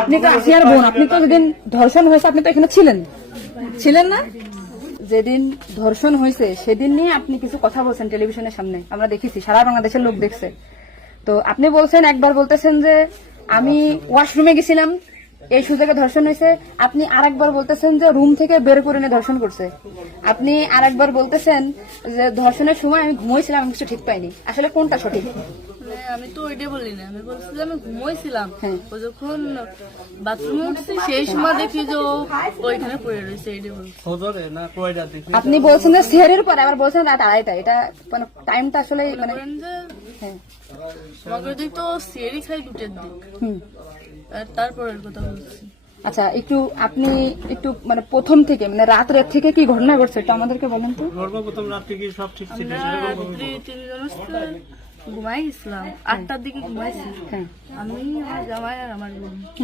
আপনি তো আসিয়ার বোন, আপনি তো যেদিন ধর্ষণ হয়েছে আপনি তো এখানে ছিলেন না? যেদিন ধর্ষণ হয়েছে সেদিন নিয়ে আপনি কিছু কথা বলছেন টেলিভিশনের সামনে, আমরা দেখেছি, সারা বাংলাদেশের লোক দেখছে। তো আপনি বলছেন, একবার বলতেছেন যে আমি ওয়াশরুমে গেছিলাম এই সুযোগে ধর্ষণ হয়েছে, আপনি আরেকবার বলতেছেন যে রুম থেকে বের করে নিয়ে ধর্ষণ করছে, আপনি আরেকবার বলতেছেন যে ধর্ষণের সময় আমি ঘুমোইছিলাম, আমি কিছু ঠিক পাইনি। আসলে কোনটা সঠিক? আমি তো ওইটাই বলি না, আমি বলছিলাম আমি ঘুমোইছিলাম। হ্যাঁ। ও যখন বাথরুমে উঠছি সেই সময় দেখি যে ও ওইখানে পড়ে রয়েছে, এইটাই বলছি। আপনি বলছেন যে সিহারের পরে, আবার বলছেন রাত 2:30টা, এটা মানে টাইমটা আসলে মানে বলেন যে হ্যাঁ। তোমাকে দিক তো সিয়ারি খাই 2টার দিক, হুম। আর তারপরের কথা বলছি। আচ্ছা, আপনি একটু মানে প্রথম থেকে মানে রাত থেকে কি ঘটনা ঘটছে একটু আমাদেরকে বলেন তো। সর্বপ্রথম রাত্রে কি সব ঠিক ছিল? আমরা রাত্রি 3 জন ঘুমাই গেছিলাম, 8টার দিকে ঘুমাইছি হ্যাঁ। আমি, আমার জামাই আর আমার বোন।